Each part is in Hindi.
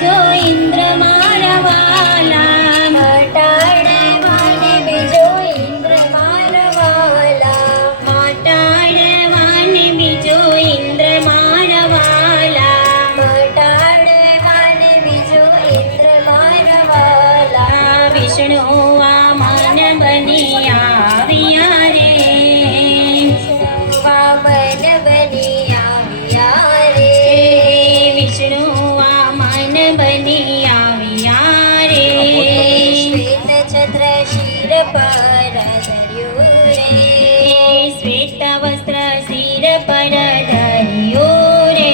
બીજો ઇન્દ્ર મારા વાલા, મટાડે વાને બીજો ઇન્દ્ર મારા વાલા, મટાડે વાને બીજો ઇન્દ્ર મારા વાલા, મટાડે વાને બીજો ઇન્દ્ર મારા વાલા. વિષ્ણુ આ મન બની આવ્યા રે, વામન બની આવ્યા રે, વિષ્ણુ આ મન બની આવ્યા રે, શ્વેત છત્ર શિર પર ધર્યું રે, શ્વેત વસ્ત્ર શિર પર ધર્યું રે,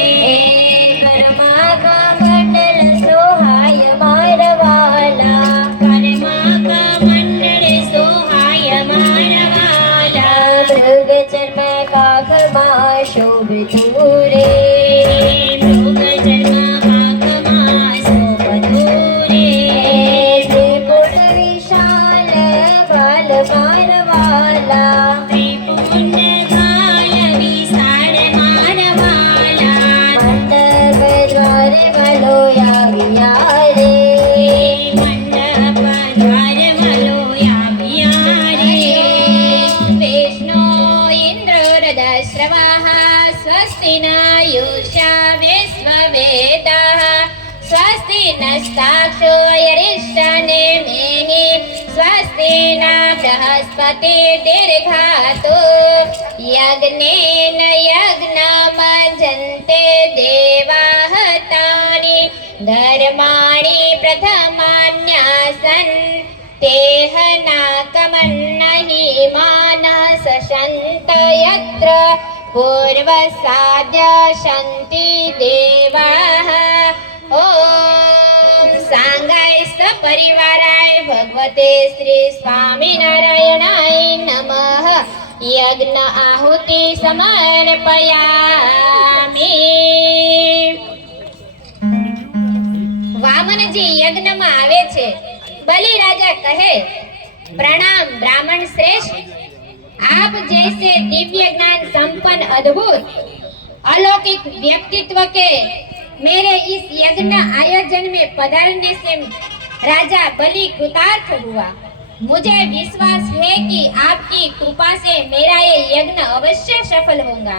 ઘરમાં કમંડલ સોહાય મારા વાલા, ઘરમાં કમંડળ સોહાય મારા વાલા, મૃગ ચર્મ કાખમાં શોભતું રે, મૃગ જન્મ કાકમાં શોભતું રે, ત્રિપુર વિશાલ બાલ મારા વાલા, ત્રિપુંડ ગાલ વિશાળ મારા વાલા, મંડપ દ્વારે વાલો આવ્યા રે, મંડપ દ્વાર વાલો આવ્યા રે, વિષ્ણુ ઇન્દ્રોરદશ્રવાઃ સ્વસ્તિ ન યુષા વિશ્વવેદાઃ, સ્વસ્તિ નસ્તાક્ષો યરિષ્ઠનેમિઃ, સ્વસ્તિ ન બૃહસ્પતિ દીર્ઘાતો, યજ્ઞેન યજ્ઞમજન્તે દેવાઃ તાનિ, ધર્માણિ પ્રથમાન્યાસન, તેહ નાકમન્નહિ માનઃ સશંત યત્ર પૂર્વસાદ્ય શંતિ દેવાઃ. ઓમ સાંગાય સપરિવારાય ભગવતે શ્રી સ્વામિનારાયણાય નમઃ. યજ્ઞ આહુતિ સમર્પયામિ. વામનજી યજ્ઞમાં આવે છે. બલિ રાજા કહે, प्रणाम ब्राह्मण श्रेष्ठ, आप जैसे दिव्य ज्ञान संपन्न अद्भुत अलौकिक व्यक्तित्व के मेरे इस यज्ञ आयोजन में पधारने से राजा बलि कृतार्थ हुआ। मुझे विश्वास है कि आपकी कृपा से मेरा ये यज्ञ अवश्य सफल होगा,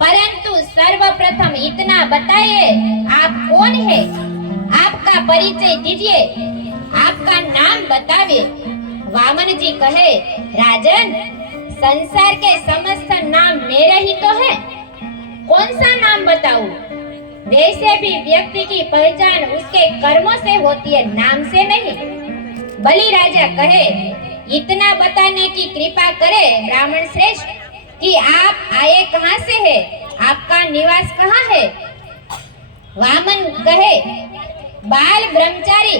परंतु सर्वप्रथम इतना बताइए, आप कौन है? आपका परिचय दीजिए, आपका नाम बताइए। वामन जी कहे, राजन, संसार के समस्त नाम मेरे ही तो है, कौन सा नाम बताऊं? वैसे भी व्यक्ति की पहचान उसके कर्मों से होती है, नाम से नहीं। बलि राजा कहे, इतना बताने की कृपा करे ब्राह्मण श्रेष्ठ कि आप आए कहाँ से है, आपका निवास कहाँ है? वामन कहे, बाल ब्रह्मचारी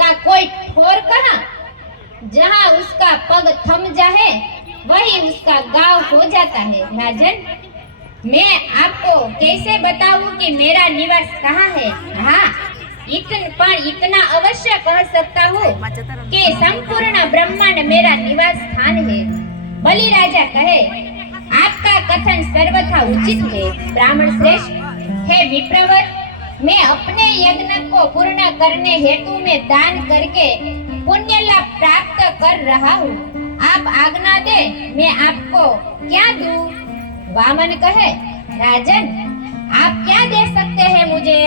का कोई ठोर कहाँ? जहाँ उसका पग थम जाए वही उसका गांव हो जाता है। राजन, मैं आपको कैसे बताऊं कि मेरा निवास कहाँ है? हाँ, इतना अवश्य कह सकता हूँ कि संपूर्ण ब्रह्मांड मेरा निवास स्थान है। बलि राजा कहे, आपका कथन सर्वथा उचित है ब्राह्मण श्रेष्ठ। हे विप्रवर, मैं अपने यज्ञ को पूर्ण करने हेतु में दान करके पुण्य लाभ प्राप्त कर रहा हूँ। आप आज्ञा दे, मैं आपको क्या दूं? वामन कहे, राजन, आप क्या दे सकते हैं मुझे?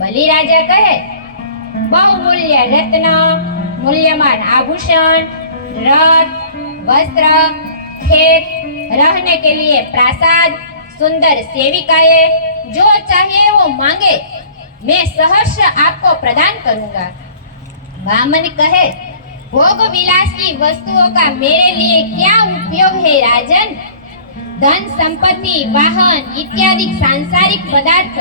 बलि राजा कहे, बहुमूल्य रत्न, मूल्यवान आभूषण, रथ, वस्त्र, खेत, रहने के लिए प्रासाद, सुंदर सेविकाएं, जो चाहिए वो मांगे, मैं सहर्ष आपको प्रदान करूंगा। वामन कहे, भोग विलास की वस्तुओं का मेरे लिए क्या उपयोग है राजन? धन संपत्ति, वाहन इत्यादि सांसारिक पदार्थ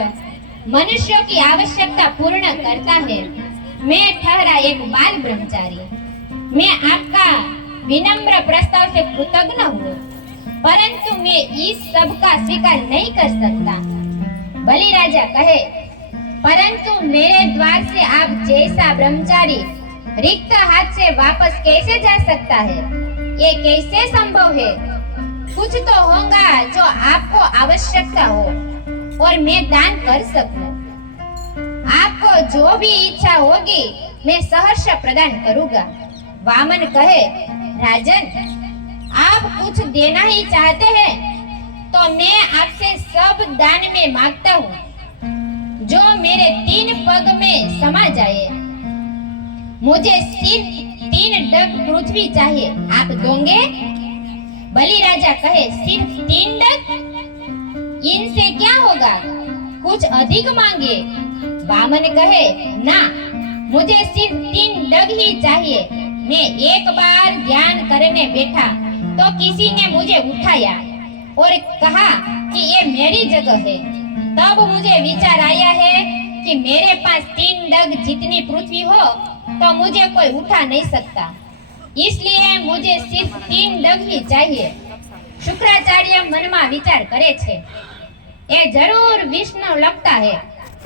मनुष्यों की आवश्यकता पूर्ण करता है। मैं ठहरा एक बाल ब्रह्मचारी, मैं आपका विनम्र प्रस्ताव से कृतज्ञ हूँ, परंतु मैं इस सब का स्वीकार नहीं कर सकता। बलि राजा कहे, परंतु मेरे द्वार से आप जैसा ब्रह्मचारी रिक्त हाथ से वापस कैसे जा सकता है? ये कैसे संभव है? कुछ तो होगा जो आपको आवश्यकता हो और मैं दान कर सकूं। आपको जो भी इच्छा होगी मैं सहर्ष प्रदान करूंगा। वामन कहे, राजन आप कुछ देना ही चाहते हैं तो मैं आपसे सब दान में मांगता हूँ जो मेरे 3 पग में समा जाए। मुझे सिर्फ 3 डग पृथ्वी चाहिए, आप दोगे? बलि राजा कहे, सिर्फ 3 डग? इनसे क्या होगा, कुछ अधिक मांगे। वामन कहे, ना, मुझे सिर्फ 3 डग ही चाहिए। मैं एक बार ध्यान करने बैठा तो किसी ने मुझे उठाया और कहा कि ये मेरी जगह है। तब मुझे विचार आया है कि मेरे पास 3 डग जितनी पृथ्वी हो तो मुझे कोई उठा नहीं सकता, इसलिए मुझे सिर्फ 3 डग ही चाहिए। शुक्राचार्य मन में विचार करे छे, ये जरूर विष्णु लगता है,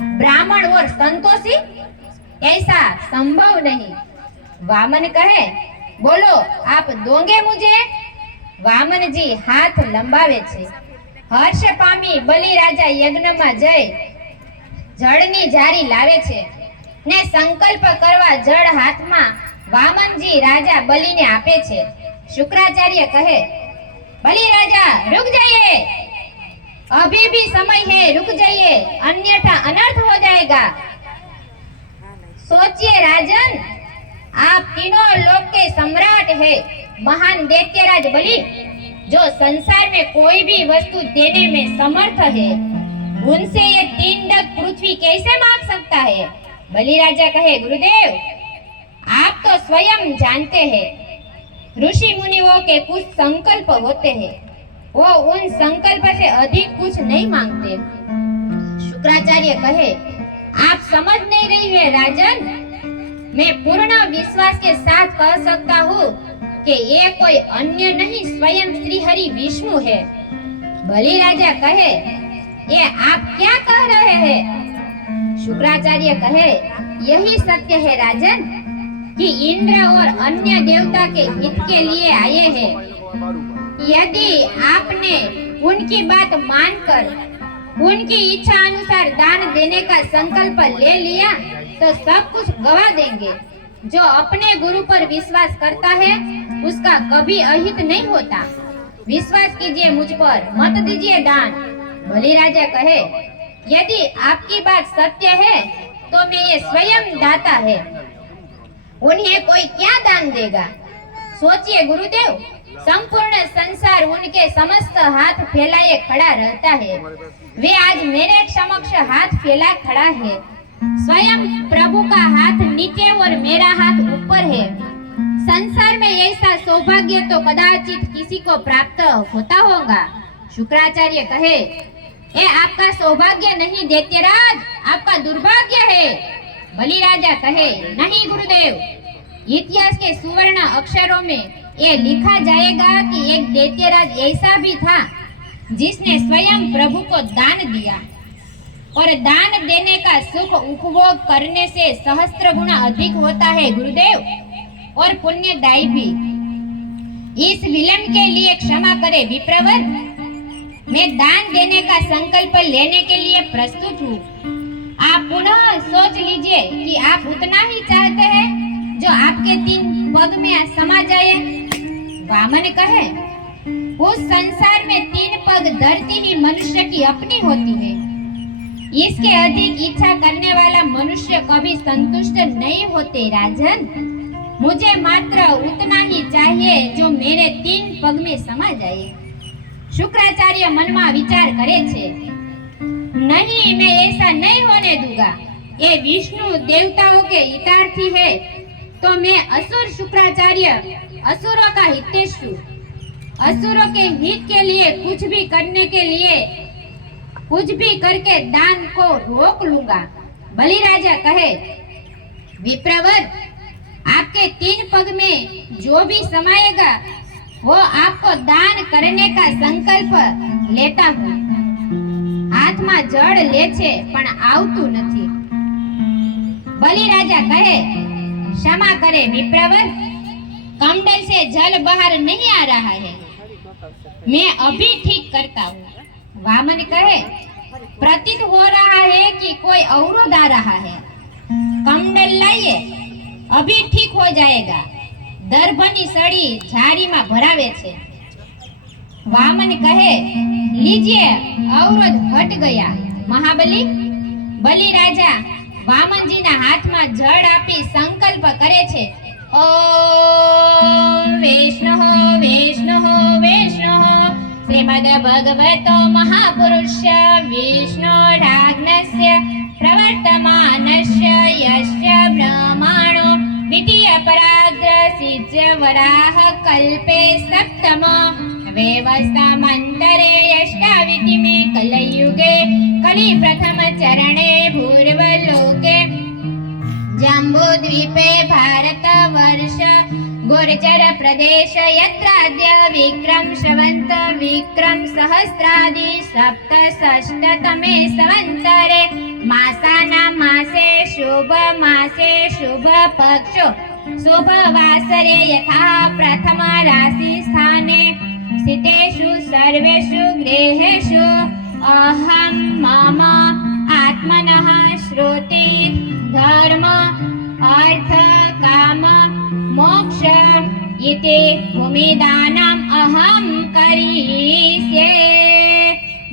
ब्राह्मण और संतोषी, ऐसा संभव नहीं। वामन कहे, बोलो आप दोगे मुझे? वामन जी हाथ लंबावे छे। हर्ष पामी बलि राजा यज्ञ में जय जड़नी जारी लावे छे ने संकल्प करवा जड़ हाथ में वामनजी राजा बलि ने आपे छे। शुक्राचार्य कहे, बलि राजा रुक जाइए, अभी भी समय है, रुक जाइए, अन्यथा अनर्थ हो जाएगा। सोचिए राजन, आप तीनों लोक के सम्राट है, महान दैत्यराज बलि, जो संसार में कोई भी वस्तु देने में समर्थ है, उनसे ये 3 डग पृथ्वी कैसे मांग सकता है? बलि राजा कहे, गुरुदेव आप तो स्वयं जानते हैं ऋषि मुनियों के कुछ संकल्प होते हैं, वो उन संकल्प से अधिक कुछ नहीं मांगते। शुक्राचार्य कहे, आप समझ नहीं रही है राजन, मैं पूर्ण विश्वास के साथ कह सकता हूँ कि ये कोई अन्य नहीं स्वयं श्री हरि विष्णु है। बलि राजा कहे, ये आप क्या कह रहे हैं? शुक्राचार्य कहे, यही सत्य है राजन कि इंद्र और अन्य देवता के हित के लिए आए हैं। यदि आपने उनकी बात मानकर उनकी इच्छा अनुसार दान देने का संकल्प ले लिया तो सब कुछ गवा देंगे। जो अपने गुरु पर विश्वास करता है उसका कभी अहित नहीं होता। विश्वास कीजिए मुझ पर, मत दीजिए दान। बलि राजा कहे, यदि आपकी बात सत्य है तो मैं ये स्वयं दाता है, उन्हें कोई क्या दान देगा? सोचिए गुरुदेव, संपूर्ण संसार उनके समस्त हाथ फैलाए खड़ा रहता है। वे आज मेरे समक्ष हाथ फैला खड़ा है। स्वयं प्रभु का हाथ नीचे और मेरा हाथ ऊपर है। संसार में ऐसा सौभाग्य तो कदाचित किसी को प्राप्त होता होगा। शुक्राचार्य कहे, ये आपका सौभाग्य नहीं दैत्यराज, आपका दुर्भाग्य है। बलि राजा कहे, नहीं गुरुदेव, इतिहास के सुवर्ण अक्षरों में ये लिखा जाएगा कि एक दैत्यराज ऐसा भी था जिसने स्वयं प्रभु को दान दिया, और दान देने का सुख उपभोग करने से सहस्त्र गुना अधिक होता है गुरुदेव, और पुण्यदायी भी। इस विलंब के लिए क्षमा करे विप्रवर, मैं दान देने का संकल्प लेने के लिए प्रस्तुत हूँ। आप पुनः सोच लीजिए कि आप उतना ही चाहते हैं जो आपके 3 पग में समा जाए। वामन कहे, उस संसार में 3 पग धरती ही मनुष्य की अपनी होती है। इसके अधिक इच्छा करने वाला मनुष्य कभी संतुष्ट नहीं होते राजन। मुझे मात्र उतना ही चाहिए जो मेरे 3 पग में समा जाए। शुक्राचार्य मन में विचार करे छे, नहीं, मैं ऐसा नहीं होने दूंगा। ये विष्णु देवताओं के हितार्थी है तो मैं असुर शुक्राचार्य, असुरों का हितेशु, असुरों के हित के लिए कुछ भी करने के लिए कुछ भी करके दान को रोक लूंगा। बलि राजा कहे, विप्रवर, आपके 3 पग में जो भी समाएगा वो आपको दान करने का संकल्प लेता हूँ। हाथ में जड़ ले छे पण आवतुं नथी। बलि राजा कहे, क्षमा करे विप्रवर, कमंडल से जल बाहर नहीं आ रहा है, मैं अभी ठीक करता हूँ। वामन कहे, प्रतीत हो रहा है कि कोई अवरोध आ रहा है। कमंडल लाइए, अभी ठीक हो जाएगा। दर्भनी सड़ी झाड़ी में भरावे छे। वामन कहे, लीजिए, अवरोध हट गया। महाबली बलि राजा वामनजी ना हाथ में जड़ आपी संकल्प करे छे। ओम विष्णु विष्णु विष्णु श्रीमद् भगवतो महापुरुषस्य विष्णुराज्ञस्य प्रवर्तमानस्य यस्य ब्रह्माणो द्वितीय पराग्र सिद्ध वराह कल्पे सप्तम व्यवस्थामन्तरे यष्टाविति में कलयुगे कलि प्रथम चरणे भूर्वलोके जम्बूद्वीपे भारतवर्ष गुर्जर प्रदेश यत्राद्य विक्रम श्रवन्त विक्रम सहस्रादि सप्तषष्टतमे संवत्सरे मासानां मासे शुभ मासे शुभ पक्षो शुभ वासरे यथा प्रथम राशि स्थाने स्थितेषु सर्वेषु गृहेषु अहं मम आत्मनः श्रुति धर्म अर्थ काम मोक्ष इति भूमिदानम् अहं करिष्ये।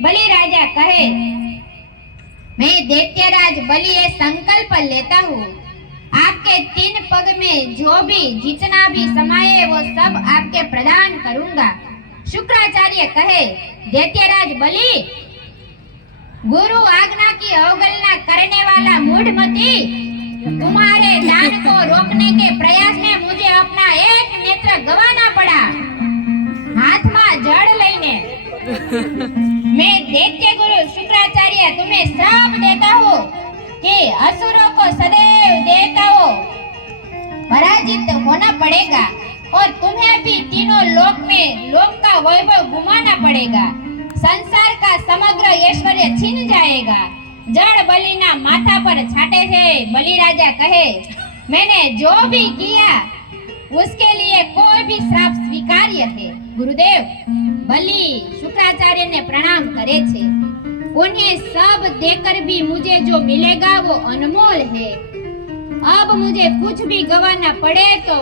बलि राजा कहे, मैं दैत्यराज बलि ये संकल्प लेता हूँ, आपके 3 पग में जो भी जितना भी समाये वो सब आपके प्रदान करूंगा। शुक्राचार्य कहे, दैत्यराज बलि, गुरु आज्ञा की अवहेलना करने वाला मूढ़मती, तुम्हारे दान को रोकने के प्रयास में मुझे अपना एक नेत्र गंवाना पड़ा। हाथ में जड़ लेने मैं दैत्य गुरु शुक्राचार्य तुम्हें श्राप देता हूँ कि असुरों को सदैव देवताओं पराजित होना पड़ेगा और तुम्हें भी तीनों लोक में लोक का वैभव घुमाना पड़ेगा। संसार का समग्र ऐश्वर्य छीन जाएगा। जड़ बलि ना माथा पर छाटे थे। बलि राजा कहे, मैंने जो भी किया उसके लिए कोई भी श्राप स्वीकार्य थे। गुरुदेव बलि शुक्राचार्य ने प्रणाम करे छे। उन्हें सब देकर भी मुझे जो मिलेगा वो अनमोल है। अब मुझे कुछ भी गवाना पड़े तो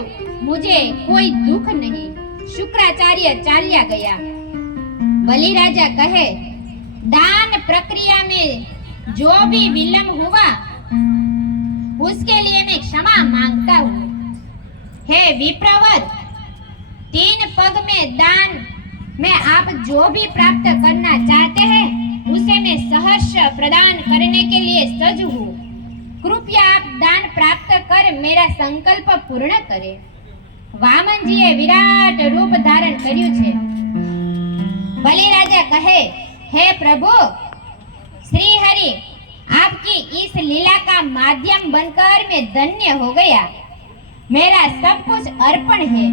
मुझे कोई दुख नहीं। शुक्राचार्य चाल्या गया। बलि राजा कहे, दान प्रक्रिया में जो भी विलंब हुआ उसके लिए मैं क्षमा मांगता हूँ। हे विप्रवर, 3 पग में दान में आप जो भी प्राप्त करना चाहते हैं उसे मैं सहर्ष प्रदान करने के लिए सज हूँ। कृपया आप दान प्राप्त कर मेरा संकल्प पूर्ण करें। वामनजीए विराट रूप धारण કર્યું છે। बलि राजा कहे, हे प्रभु श्री हरि, आपकी इस लीला का माध्यम बनकर मैं धन्य हो गया। मेरा सब कुछ अर्पण है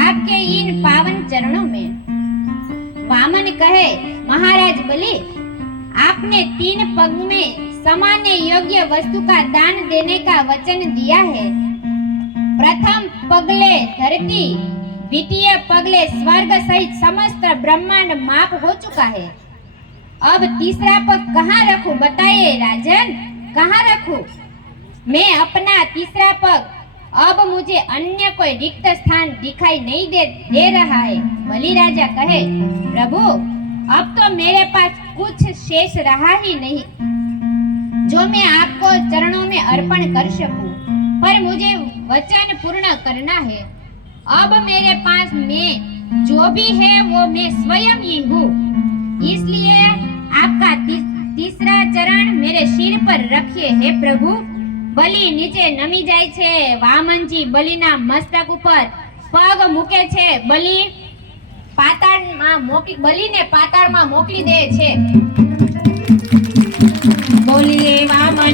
आपके इन पावन चरणों में। वामन कहे, महाराज बलि, आपने 3 पग में सामान्य योग्य वस्तु का दान देने का वचन दिया है। प्रथम पगले धरती, द्वितीय पगले स्वर्ग सहित समस्त ब्रह्मांड माप हो चुका है। अब तीसरा पग कहाँ रखूं बताइए राजन, कहाँ रखूं? मैं अपना तीसरा पग, अब मुझे अन्य कोई रिक्त स्थान दिखाई नहीं दे रहा है। बलि राजा कहे, प्रभु अब तो मेरे पास कुछ शेष रहा ही नहीं जो मैं आपको चरणों में अर्पण कर सकूं, पर मुझे वचन पूर्ण करना है। अब मेरे पास में जो भी है वो मैं स्वयं ही हूँ, इसलिए आपका तीसरा चरण मेरे सिर पर रखिए। हे प्रभु। बलि नीचे नमी जाय छे। वामनजी बलिना मस्तक ऊपर पग मूके छे। बलिने पाताळमां मोकली दे छे। बोलिए वामन